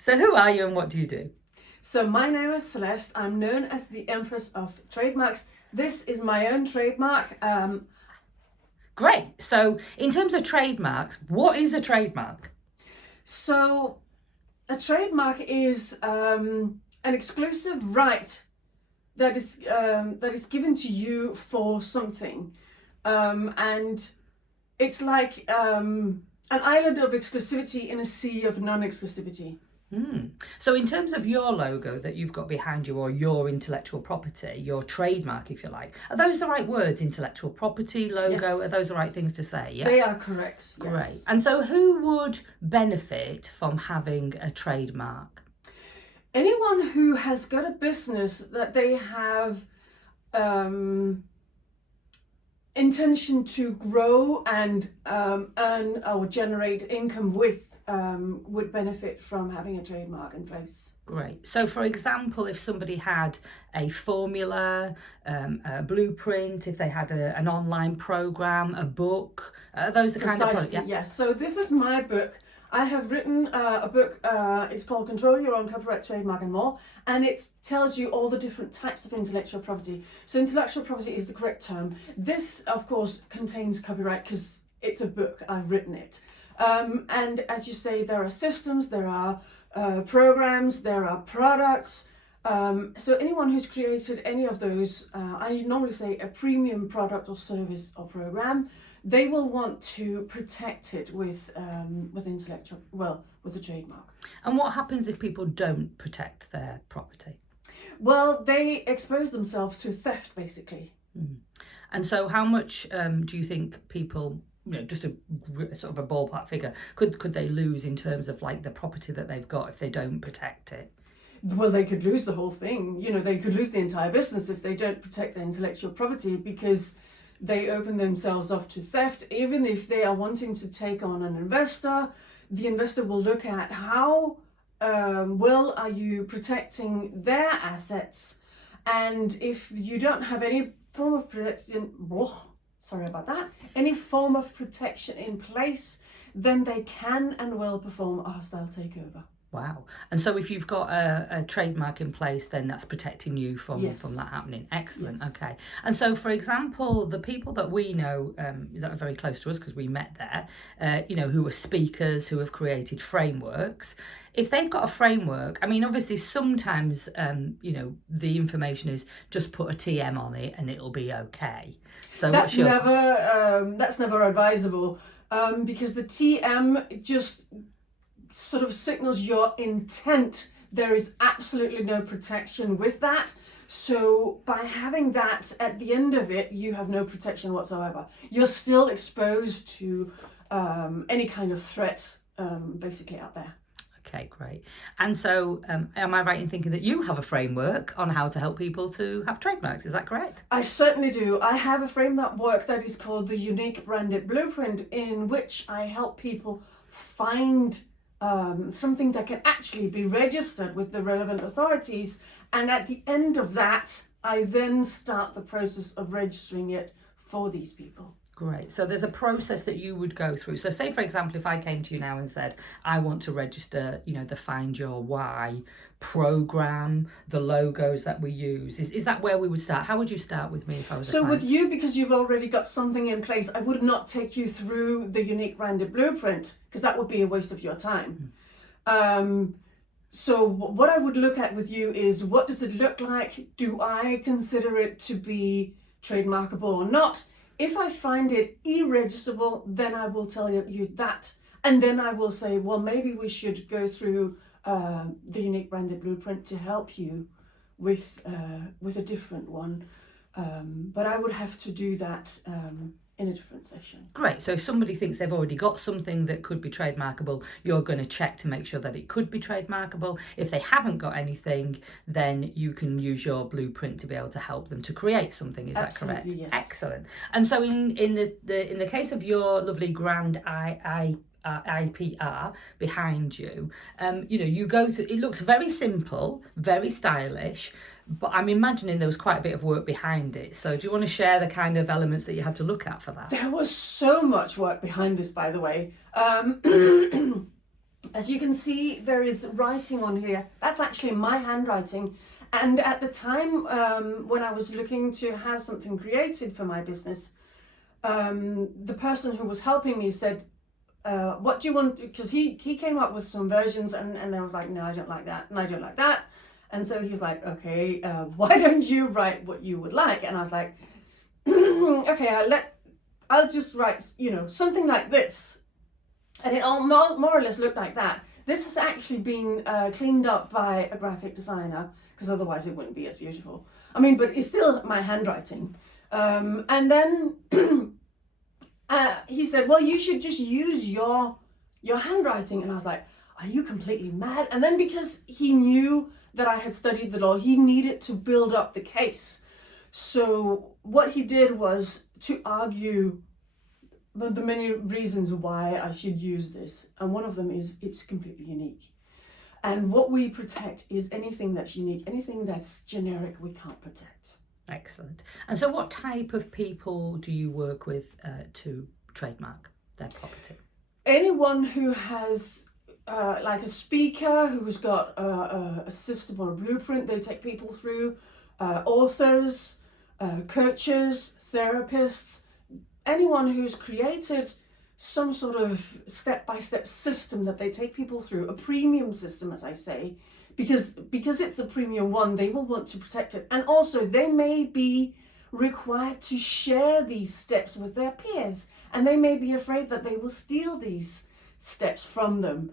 So who are you and what do you do? So my name is Celeste. I'm known as the Empress of Trademarks. This is my own trademark. Great. So in terms of trademarks, what is a trademark? So a trademark is an exclusive right that is given to you for something, and it's like an island of exclusivity in a sea of non-exclusivity. So in terms of your logo that you've got behind you, or your intellectual property, your trademark, if you like, are those the right words? Intellectual property, logo, Yes. Are those the right things to say? Yeah. They are correct. Great. Yes. And so who would benefit from having a trademark? Anyone who has got a business that they have intention to grow and earn or generate income with would benefit from having a trademark in place. Great. So, for example, if somebody had a formula, a blueprint, if they had an online program, a book, those are kind of products, Precisely, yeah? yes. So this is my book. I have written a book, it's called Control Your Own Copyright, Trademark and More, and it tells you all the different types of intellectual property. So intellectual property is the correct term. This, of course, contains copyright because it's a book, I've written it. And as you say, there are systems, there are programs, there are products. So anyone who's created any of those, I normally say a premium product or service or program, they will want to protect it with with a trademark. And what happens if people don't protect their property? Well, they expose themselves to theft, basically. And so how much do you think people, just a sort of a ballpark figure, could they lose in terms of like the property that they've got if they don't protect it? Well, they could lose the whole thing. They could lose the entire business if they don't protect their intellectual property, because they open themselves up to theft. Even if they are wanting to take on an investor, the investor will look at how well are you protecting their assets. And if you don't have any form of protection, any form of protection in place, then they can and will perform a hostile takeover. Wow. And so if you've got a trademark in place, then that's protecting you from that happening. Excellent. Yes. Okay. And so, for example, the people that we know that are very close to us because we met there, who are speakers, who have created frameworks, if they've got a framework, I mean, obviously sometimes, the information is just put a TM on it and it'll be okay. So that's never advisable, because the TM just sort of signals your intent. There is absolutely no protection with that. So by having that at the end of it, you have no protection whatsoever. You're still exposed to any kind of threat, basically out there. Okay, great. And so am I right in thinking that you have a framework on how to help people to have trademarks? Is that correct? I certainly do. I have a framework that is called the Unique Branded Blueprint, in which I help people find something that can actually be registered with the relevant authorities. And at the end of that, I then start the process of registering it for these people. Great. So there's a process that you would go through. So say, for example, if I came to you now and said, I want to register, the Find Your Why program, the logos that we use. Is that where we would start? How would you start with me if I was a client? With you, because you've already got something in place, I would not take you through the Unique Branded Blueprint, because that would be a waste of your time. So what I would look at with you is, what does it look like? Do I consider it to be trademarkable or not? If I find it irregistrable, then I will tell you that. And then I will say, well, maybe we should go through the Unique Branded Blueprint to help you with a different one. But I would have to do that in a different session. Great. So if somebody thinks they've already got something that could be trademarkable, you're going to check to make sure that it could be trademarkable. If they haven't got anything, then you can use your blueprint to be able to help them to create something. Is Absolutely, that correct? yes. Excellent. And so in the case of your lovely grand IPR behind you, you go through, it looks very simple, very stylish, but I'm imagining there was quite a bit of work behind it. So do you want to share the kind of elements that you had to look at for that? There was so much work behind this, by the way. As you can see, there is writing on here. That's actually my handwriting. And at the time when I was looking to have something created for my business, the person who was helping me said, what do you want? Because he came up with some versions, and I was like, no, I don't like that, and I don't like that. And so he was like, okay, why don't you write what you would like? And I was like, okay, I'll just write, something like this. And it all more or less looked like that. This has actually been cleaned up by a graphic designer, because otherwise it wouldn't be as beautiful. I mean, but it's still my handwriting. And then he said, well, you should just use your handwriting. And I was like, are you completely mad? And then because he knew that I had studied the law, he needed to build up the case. So what he did was to argue the many reasons why I should use this. And one of them is it's completely unique. And what we protect is anything that's unique, anything that's generic, we can't protect. Excellent. And so what type of people do you work with to trademark their property? Anyone who has like a speaker who's got a system or a blueprint they take people through, authors, coaches, therapists, anyone who's created some sort of step-by-step system that they take people through, a premium system, as I say, because it's a premium one, they will want to protect it. And also they may be required to share these steps with their peers, and they may be afraid that they will steal these steps from them.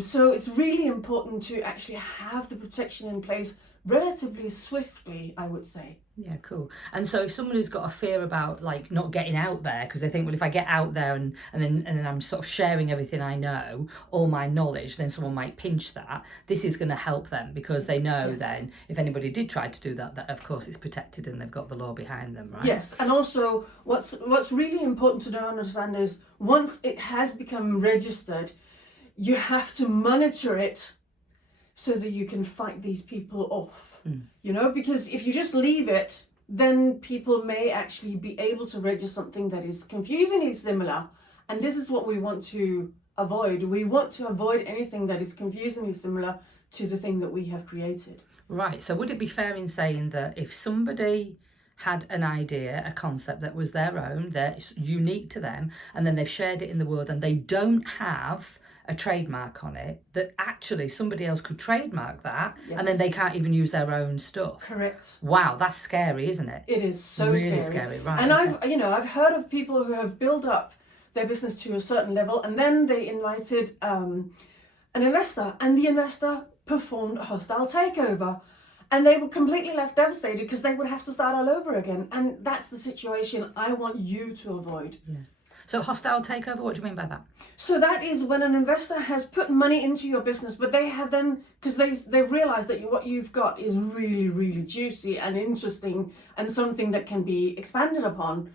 So it's really important to actually have the protection in place relatively swiftly, I would say. Yeah, cool. And so if somebody's got a fear about like not getting out there, because they think, well, if I get out there and then I'm sort of sharing everything I know, all my knowledge, then someone might pinch that. This is going to help them, because they know then if anybody did try to do that, that of course it's protected and they've got the law behind them, right? Yes, and also what's really important to know and understand is once it has become registered, you have to monitor it so that you can fight these people off. Because if you just leave it, then people may actually be able to register something that is confusingly similar. And this is what we want to avoid. We want to avoid anything that is confusingly similar to the thing that we have created. Right. So would it be fair in saying that if somebody had an idea, a concept that was their own, that's unique to them, and then they've shared it in the world and they don't have a trademark on it, that actually somebody else could trademark that, and then they can't even use their own stuff? Correct. Wow, that's scary, isn't it? It is so really scary, right? And I've heard of people who have built up their business to a certain level, and then they invited an investor, and the investor performed a hostile takeover. And they were completely left devastated because they would have to start all over again. And that's the situation I want you to avoid. Yeah. So hostile takeover, what do you mean by that? So that is when an investor has put money into your business, but they have then, because they've realized that what you've got is really, really juicy and interesting and something that can be expanded upon.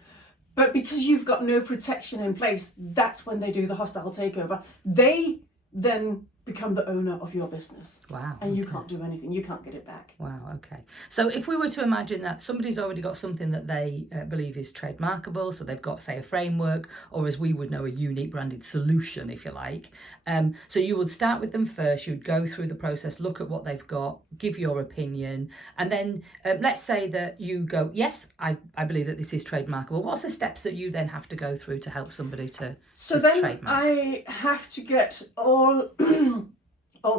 But because you've got no protection in place, that's when they do the hostile takeover. They then become the owner of your business. Wow. And you can't do anything. You can't get it back. Wow, okay. So if we were to imagine that somebody's already got something that they believe is trademarkable, so they've got, say, a framework, or as we would know, a unique branded solution, if you like. So you would start with them first, you'd go through the process, look at what they've got, give your opinion, and then let's say that you go, yes, I believe that this is trademarkable. What's the steps that you then have to go through to help somebody to trademark? I have to get all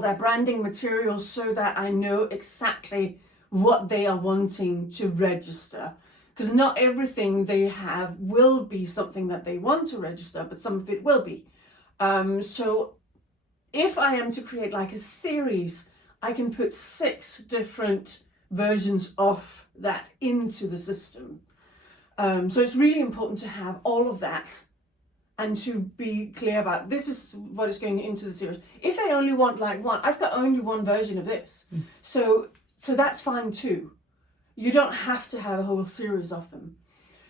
their branding materials so that I know exactly what they are wanting to register. Because not everything they have will be something that they want to register, but some of it will be. So if I am to create like a series, I can put 6 different versions of that into the system. So it's really important to have all of that and to be clear about this is what is going into the series. If they only want like one, I've got only one version of this. So that's fine too. You don't have to have a whole series of them,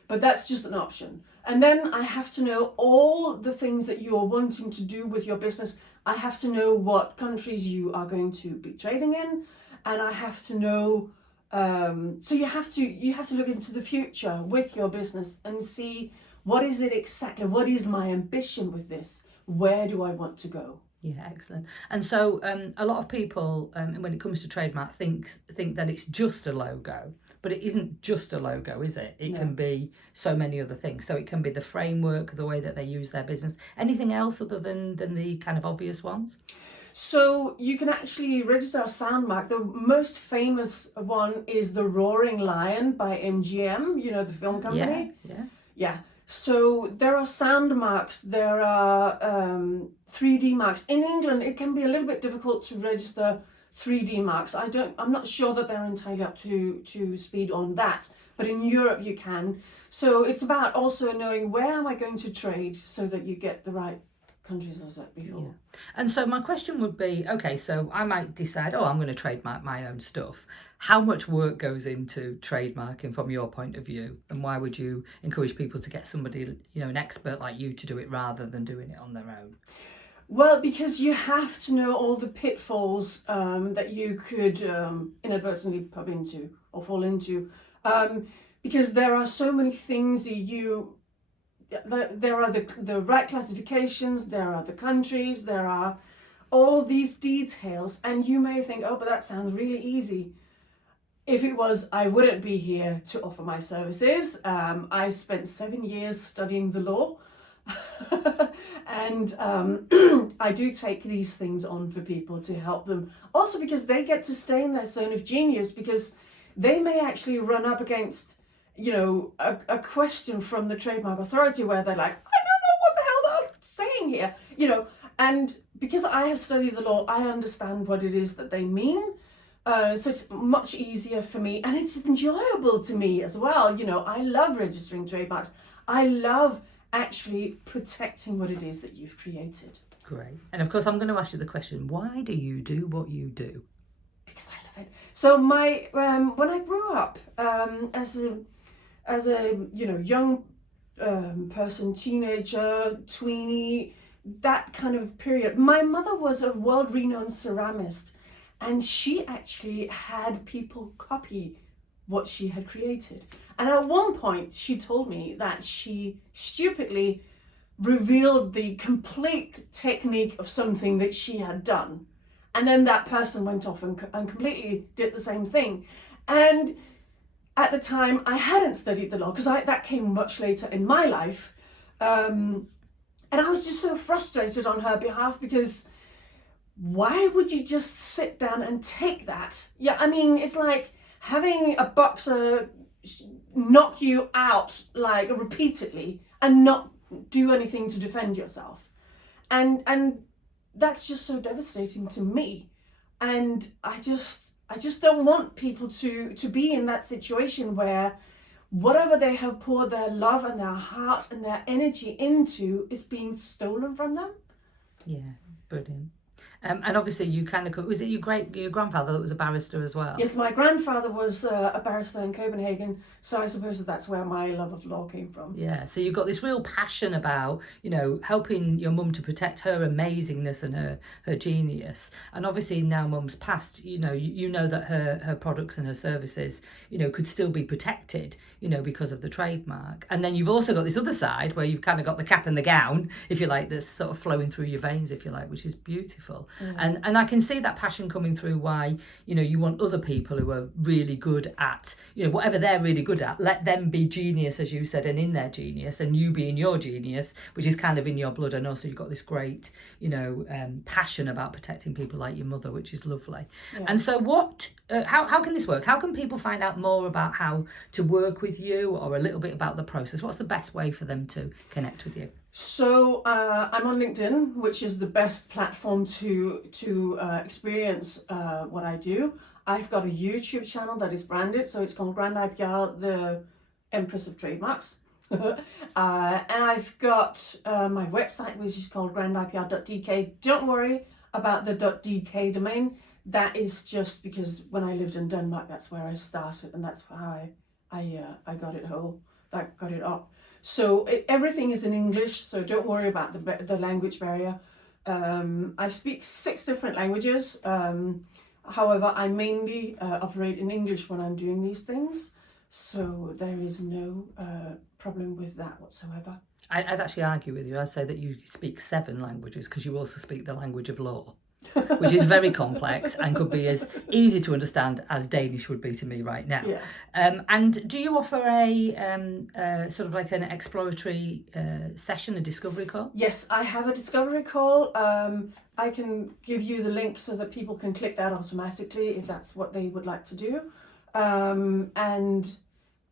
but that's just an option. And then I have to know all the things that you are wanting to do with your business. I have to know what countries you are going to be trading in, and I have to know, so you have to look into the future with your business and see what is it exactly, what is my ambition with this? Where do I want to go? Yeah, excellent. And so a lot of people, when it comes to trademark, think that it's just a logo, but it isn't just a logo, is it? It No. can be so many other things. So it can be the framework, the way that they use their business. Anything else other than the kind of obvious ones? So you can actually register a sound mark. The most famous one is the Roaring Lion by MGM, you know, the film company. Yeah. Yeah. So there are sound marks, there are 3D marks. In England, it can be a little bit difficult to register 3D marks. I'm not sure that they're entirely up to speed on that, but in Europe you can. So it's about also knowing where am I going to trade so that you get the right countries, as I said before. Yeah. And so my question would be, okay, so I might decide, oh, I'm going to trademark my own stuff. How much work goes into trademarking from your point of view? And why would you encourage people to get somebody, you know, an expert like you to do it rather than doing it on their own? Well, because you have to know all the pitfalls that you could inadvertently pop into or fall into. Because there are so many things there are the right classifications, there are the countries, there are all these details, and you may think, oh, but that sounds really easy. If it was, I wouldn't be here to offer my services. I spent 7 years studying the law. And I do take these things on for people to help them. Also because they get to stay in their zone of genius, because they may actually run up against, you know, a question from the trademark authority where they're like, I don't know what the hell they're saying here, you know. And because I have studied the law, I understand what it is that they mean. So it's much easier for me, and it's enjoyable to me as well. You know, I love registering trademarks. I love actually protecting what it is that you've created. Great. And of course, I'm going to ask you the question, why do you do what you do? Because I love it. So my when I grew up as a you know, young person, teenager, tweenie, that kind of period, my mother was a world-renowned ceramist, and she actually had people copy what she had created. And at one point she told me that she stupidly revealed the complete technique of something that she had done, and then that person went off and completely did the same thing. And at the time I hadn't studied the law, because that came much later in my life, and I was just so frustrated on her behalf, because why would you just sit down and take that? Yeah, I mean, it's like having a boxer knock you out like repeatedly and not do anything to defend yourself. And that's just so devastating to me. And I just don't want people to be in that situation where whatever they have poured their love and their heart and their energy into is being stolen from them. Yeah, brilliant. And obviously you kind of, was it your grandfather that was a barrister as well? Yes, my grandfather was a barrister in Copenhagen, so I suppose that's where my love of law came from. Yeah, so you've got this real passion about, you know, helping your mum to protect her amazingness and her genius. And obviously now mum's passed, you know, you know that her products and her services, you know, could still be protected, you know, because of the trademark. And then you've also got this other side where you've kind of got the cap and the gown, if you like, that's sort of flowing through your veins, if you like, which is beautiful. Mm. And I can see that passion coming through, why, you know, you want other people who are really good at, you know, whatever they're really good at, let them be genius, as you said, and in their genius, and you be in your genius, which is kind of in your blood. And also you've got this great, you know, passion about protecting people like your mother, which is lovely. Yeah. And so how can this work? How can people find out more about how to work with you, or a little bit about the process? What's the best way for them to connect with you? So I'm on LinkedIn, which is the best platform to experience what I do. I've got a YouTube channel that is branded, so it's called Grand IPR, the Empress of Trademarks. And I've got my website, which is called grandipr.dk. Don't worry about the .dk domain. That is just because when I lived in Denmark, that's where I started, and that's how I got it up. So everything is in English, so don't worry about the language barrier. I speak 6 different languages. However, I mainly operate in English when I'm doing these things. So there is no problem with that whatsoever. I'd actually argue with you. I'd say that you speak 7 languages because you also speak the language of law, which is very complex and could be as easy to understand as Danish would be to me right now. Yeah. And do you offer a sort of like an exploratory session, a discovery call? Yes, I have a discovery call. I can give you the link so that people can click that automatically if that's what they would like to do. And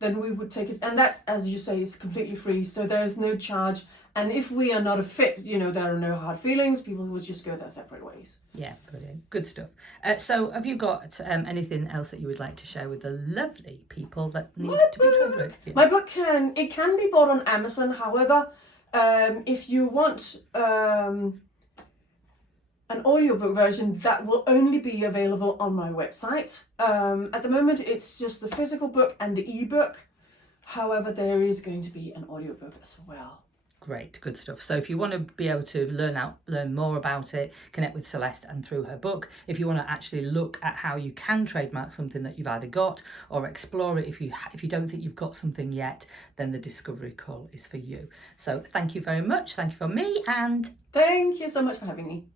then we would take it, and that, as you say, is completely free, so there is no charge. And if we are not a fit, you know, there are no hard feelings. People would just go their separate ways. Yeah, brilliant. Good stuff. So have you got anything else that you would like to share with the lovely people that need to be trademarked? Yes. My book can be bought on Amazon. However, if you want an audiobook version, that will only be available on my website. At the moment, it's just the physical book and the ebook. However, there is going to be an audiobook as well. Great, good stuff. So if you want to be able to learn more about it, connect with Celeste and through her book. If you want to actually look at how you can trademark something that you've either got, or explore it if you don't think you've got something yet, then the discovery call is for you. So thank you very much. Thank you for me, and thank you so much for having me.